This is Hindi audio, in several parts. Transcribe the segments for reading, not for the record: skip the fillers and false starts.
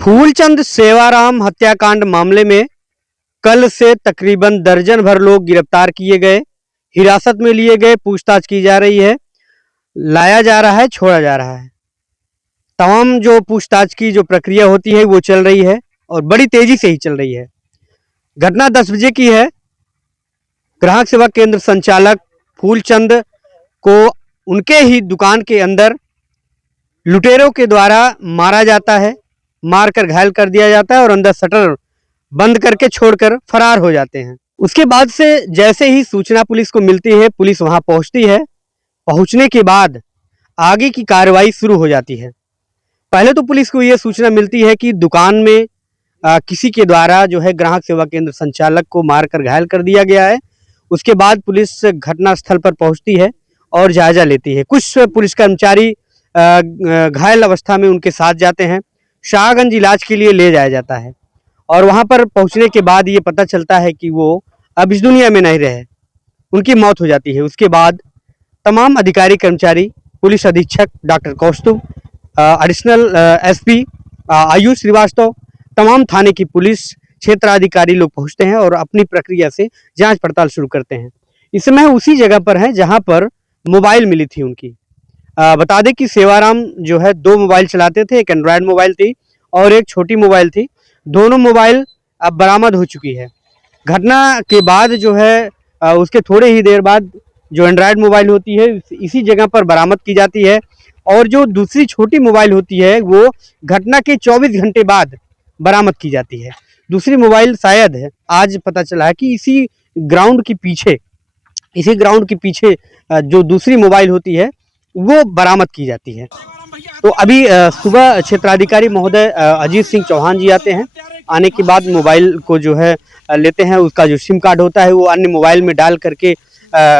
फूलचंद सेवाराम हत्याकांड मामले में कल से तकरीबन दर्जन भर लोग गिरफ्तार किए गए, हिरासत में लिए गए, पूछताछ की जा रही है, लाया जा रहा है, छोड़ा जा रहा है। तमाम जो पूछताछ की जो प्रक्रिया होती है वो चल रही है और बड़ी तेजी से ही चल रही है। घटना 10 बजे की है। ग्राहक सेवा केंद्र संचालक फूलचंद को उनके ही दुकान के अंदर लुटेरों के द्वारा मारा जाता है, मारकर घायल कर दिया जाता है और अंदर शटर बंद करके छोड़कर फरार हो जाते हैं। उसके बाद से जैसे ही सूचना पुलिस को मिलती है, पुलिस वहां पहुंचती है। पहुंचने के बाद आगे की कार्रवाई शुरू हो जाती है। पहले तो पुलिस को यह सूचना मिलती है कि दुकान में किसी के द्वारा जो है ग्राहक सेवा केंद्र संचालक को मारकर घायल कर दिया गया है। उसके बाद पुलिस घटनास्थल पर पहुंचती है और जायजा लेती है। कुछ पुलिस कर्मचारी घायल अवस्था में उनके साथ जाते हैं, शाहगंज इलाज के लिए ले जाया जाता है और वहां पर पहुंचने के बाद ये पता चलता है कि वो अब इस दुनिया में नहीं रहे, उनकी मौत हो जाती है। उसके बाद तमाम अधिकारी कर्मचारी, पुलिस अधीक्षक डॉक्टर कौस्तुभ, एडिशनल एसपी आयुष श्रीवास्तव, तमाम थाने की पुलिस, क्षेत्राधिकारी लोग पहुंचते हैं और अपनी प्रक्रिया से जांच पड़ताल शुरू करते हैं। इस समय उसी जगह पर हैं जहां पर मोबाइल मिली थी उनकी। बता दें कि सेवाराम जो है 2 मोबाइल चलाते थे, एक एंड्रॉयड मोबाइल थी और एक छोटी मोबाइल थी। दोनों मोबाइल अब बरामद हो चुकी है। घटना के बाद जो है उसके थोड़े ही देर बाद जो एंड्रॉयड मोबाइल होती है इसी जगह पर बरामद की जाती है और जो दूसरी छोटी मोबाइल होती है वो घटना के 24 घंटे बाद बरामद की जाती है। दूसरी मोबाइल शायद है, आज पता चला है कि इसी ग्राउंड के पीछे जो दूसरी मोबाइल होती है वो बरामद की जाती है। तो अभी सुबह क्षेत्राधिकारी महोदय अजीत सिंह चौहान जी आते हैं। आने के बाद मोबाइल को जो है लेते हैं, उसका जो सिम कार्ड होता है वो अन्य मोबाइल में डाल करके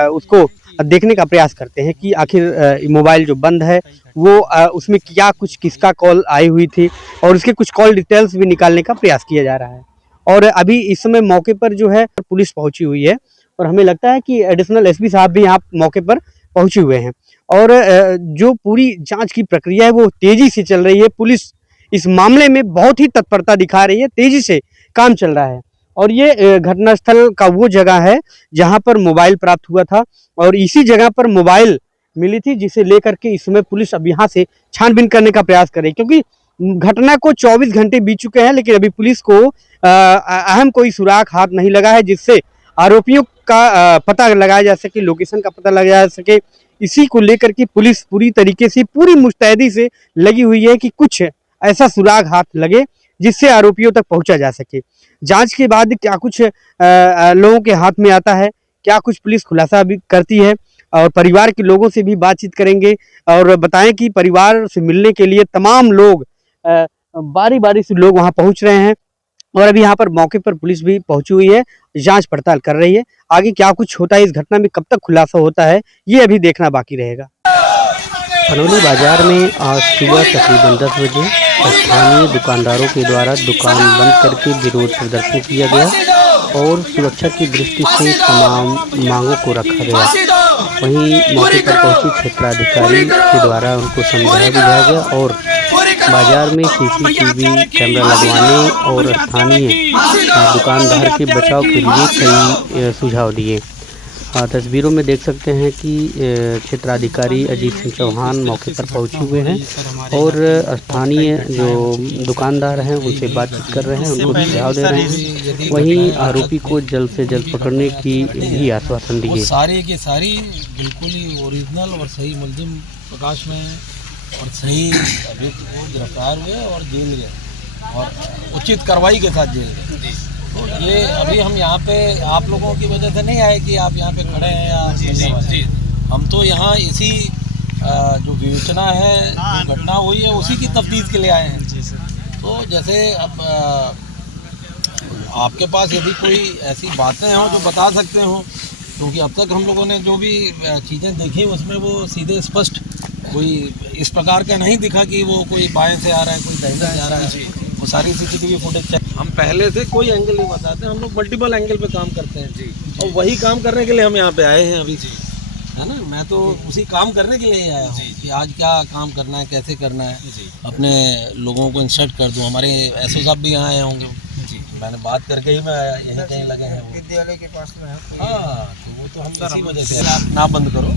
उसको देखने का प्रयास करते हैं कि आखिर मोबाइल जो बंद है वो उसमें क्या कुछ किसका कॉल आई हुई थी और उसके कुछ कॉल डिटेल्स भी निकालने का प्रयास किया जा रहा है। और अभी इस समय मौके पर जो है पुलिस पहुंची हुई है और हमें लगता है कि एडिशनल एसपी साहब भी यहाँ मौके पर पहुंचे हुए हैं और जो पूरी जांच की प्रक्रिया है वो तेजी से चल रही है। पुलिस इस मामले में बहुत ही तत्परता दिखा रही है, तेजी से काम चल रहा है और ये घटनास्थल का वो जगह है जहां पर मोबाइल प्राप्त हुआ था और इसी जगह पर मोबाइल मिली थी जिसे लेकर के इस समय पुलिस अब यहाँ से छानबीन करने का प्रयास करे, क्योंकि घटना को 24 घंटे बीत चुके हैं लेकिन अभी पुलिस को अहम कोई सुराग हाथ नहीं लगा है जिससे आरोपियों का पता लगाया जा सके, लोकेशन का पता लगाया जा सके। इसी को लेकर के पुलिस पूरी तरीके से, पूरी मुस्तैदी से लगी हुई है कि कुछ ऐसा सुराग हाथ लगे जिससे आरोपियों तक पहुंचा जा सके। जांच के बाद क्या कुछ लोगों के हाथ में आता है, क्या कुछ पुलिस खुलासा भी करती है और परिवार के लोगों से भी बातचीत करेंगे और बताएं कि परिवार से मिलने के लिए तमाम लोग बारी बारी से लोग वहां पहुंच रहे हैं और अभी यहाँ पर मौके पर पुलिस भी पहुंची हुई है, जांच पड़ताल कर रही है। आगे क्या कुछ होता है, इस घटना में कब तक खुलासा होता है, ये अभी देखना बाकी रहेगा। खनौली बाजार में आज सुबह तकरीबन 10 बजे स्थानीय दुकानदारों के द्वारा दुकान बंद करके विरोध प्रदर्शन किया गया और सुरक्षा की दृष्टि से तमाम मांगों को रखा गया। वहीं मौके पर पहुंचे क्षेत्राधिकारी के द्वारा उनको समझाया बुझाया गया और बाजार में सीसीटीवी कैमरा लगवाने और स्थानीय दुकानदार के बचाव के लिए कई सुझाव दिए। तस्वीरों में देख सकते हैं कि क्षेत्राधिकारी अजीत सिंह चौहान मौके पर पहुंचे हुए हैं और स्थानीय जो दुकानदार हैं उनसे बातचीत कर रहे हैं, उनको सुझाव दे रहे हैं। वहीं आरोपी को जल्द से जल्द पकड़ने की भी आश्वासन दिए। सारी की सारी बिल्कुल ही ओरिजिनल और सही मुलजिम प्रकाश में और सही अभियुक्त को गिरफ्तार हुए और जेल गए और उचित कार्रवाई के साथ जेल गए। तो ये अभी हम यहाँ पे आप लोगों की वजह से नहीं आए कि आप यहाँ पे खड़े हैं या हम तो यहाँ इसी जो विवेचना है, जो घटना हुई है उसी की तफ्तीश के लिए आए हैं। तो जैसे अब आपके पास यदि कोई ऐसी बातें हों जो बता सकते हो, क्योंकि अब तक हम लोगों ने जो भी चीज़ें देखी उसमें वो सीधे स्पष्ट कोई इस प्रकार का नहीं दिखा कि वो कोई बाएं से आ रहा है, कोई दाहिने से आ रहा है। वो सारी सीसीटीवी फुटेज चेक हम पहले से कोई एंगल नहीं बताते, हम लोग मल्टीपल एंगल पे काम करते हैं और वही काम करने के लिए हम यहाँ पे आए हैं अभी। है ना। मैं तो उसी काम करने के लिए ही आया हूँ कि आज क्या काम करना है, कैसे करना है, अपने लोगों को इंस्ट्रक्ट कर दूँ। हमारे एसओ साहब भी यहाँ आए होंगे, मैंने बात करके ही मैं आया, यहीं कहीं लगे हैं वो विद्यालय के पास में है। हाँ, तो वो तो हम इसी वजह से आप ना बंद करो,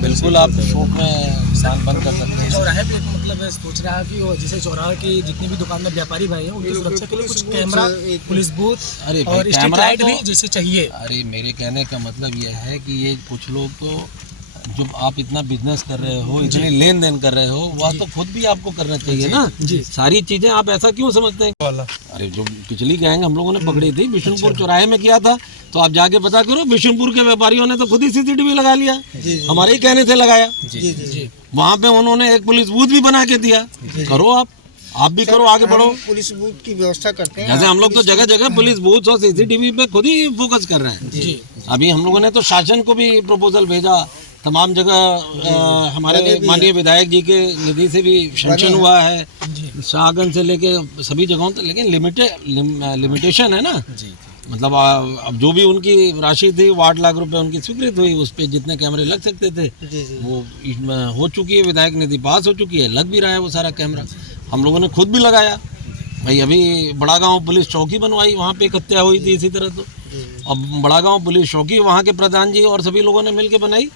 बिल्कुल आप शॉप में सामान बंद कर सकते हैं। चौराहे पे मतलब सोच रहा है कि वो जैसे चौराहे की जितनी भी दुकान में व्यापारी भाई हैं उनकी सुरक्षा के लिए कुछ कैमरा, पुलिस बूथ अरे भाई, और स्ट्रीट कैमरा लाइट तो- भी जैसे चाहिए। अरे मेरे कहने का मतलब यह है कि ये कुछ लोग तो जब आप इतना बिजनेस कर रहे हो, इतने लेन देन कर रहे हो, वह तो खुद भी आपको करना चाहिए ना। सारी चीजें आप ऐसा क्यों समझते हैं? अरे जो पिछली गैंग हम लोगों ने पकड़ी थी बिशनपुर चौराहे में किया था, तो आप जाके पता करो, बिशनपुर के व्यापारियों ने तो खुद ही सीसीटीवी लगा लिया, हमारे ही कहने से लगाया। वहाँ पे उन्होंने एक पुलिस बूथ भी बना के दिया। करो आप भी करो, आगे बढ़ो। पुलिस बूथ की व्यवस्था करते हैं। जैसे हम लोग तो जगह जगह पुलिस बूथ और सीसीटीवी पे खुद ही फोकस कर रहे हैं। अभी हम लोगों ने तो शासन को भी प्रपोजल भेजा, तमाम जगह हमारे माननीय विधायक जी के निधि से भी सैंक्शन हुआ है, शाहगंज से लेके सभी जगहों तक, लेकिन लिमिटेशन है ना। मतलब अब जो भी उनकी राशि थी 8 लाख रुपए उनकी स्वीकृत हुई, उस पर जितने कैमरे लग सकते थे वो हो चुकी है, विधायक निधि पास हो चुकी है, लग भी रहा है वो सारा कैमरा। हम लोगों ने खुद भी लगाया भाई। अभी बड़ा गांव पुलिस चौकी बनवाई, वहाँ पे एक हत्या हुई थी इसी तरह। तो अब बड़ा गांव पुलिस चौकी वहाँ के प्रधान जी और सभी लोगों ने मिलकर बनाई।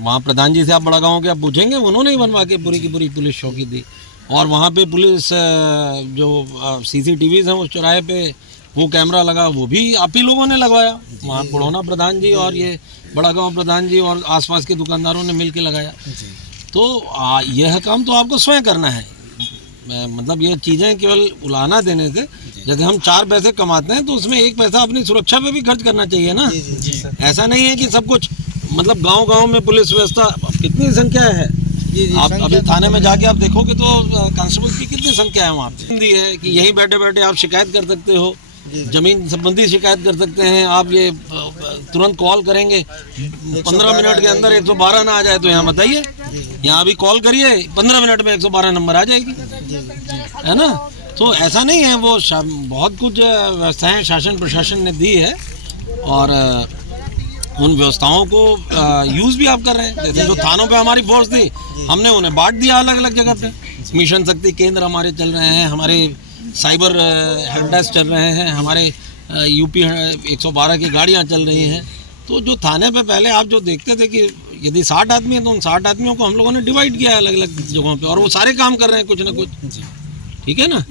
वहाँ प्रधान जी से आप बड़ा गांव के आप पूछेंगे, उन्होंने ही बनवा के पूरी की पूरी पुलिस चौकी दी। और वहाँ पे पुलिस जो सीसीटीवीज हैं उस चौराहे पे वो कैमरा लगा, वो भी आप ही लोगों ने लगवाया। वहाँ पुड़ौना प्रधान जी और ये बड़ा गांव प्रधान जी और आसपास के दुकानदारों ने मिल के लगाया। तो यह काम तो आपको स्वयं करना है। मतलब ये चीज़ें केवल उलाना देने से, जैसे हम 4 पैसे कमाते हैं तो उसमें 1 पैसा अपनी सुरक्षा पे भी खर्च करना चाहिए ना। ऐसा नहीं है कि सब कुछ, मतलब गांव-गांव में पुलिस व्यवस्था कितनी संख्या है। आप अभी थाने में जाके आप देखोगे तो कांस्टेबल की कितनी संख्या है वहाँ पे। हिंदी है कि यहीं बैठे बैठे आप शिकायत कर सकते हो, जमीन संबंधी शिकायत कर सकते हैं आप। ये तुरंत कॉल करेंगे, 15 मिनट के अंदर 112 ना आ जाए तो यहाँ बताइए, यहाँ अभी कॉल करिए, 15 मिनट में 112 नंबर आ जाएगी, है ना। तो ऐसा नहीं है, वो बहुत कुछ व्यवस्थाएं शासन प्रशासन ने दी है और उन व्यवस्थाओं को यूज़ भी आप कर रहे हैं। जैसे जो थानों पे हमारी फोर्स थी, हमने उन्हें बांट दिया अलग अलग जगह पे। मिशन शक्ति केंद्र हमारे चल रहे हैं, हमारे साइबर हेल्प डेस्क चल रहे हैं, हमारे यूपी 112 की गाड़ियाँ चल रही हैं। तो जो थाने पे पहले आप जो देखते थे कि यदि 60 आदमी हैं तो उन 60 आदमियों को हम लोगों ने डिवाइड किया है अलग अलग जगहों पे, और वो सारे काम कर रहे हैं कुछ ना कुछ। ठीक है ना।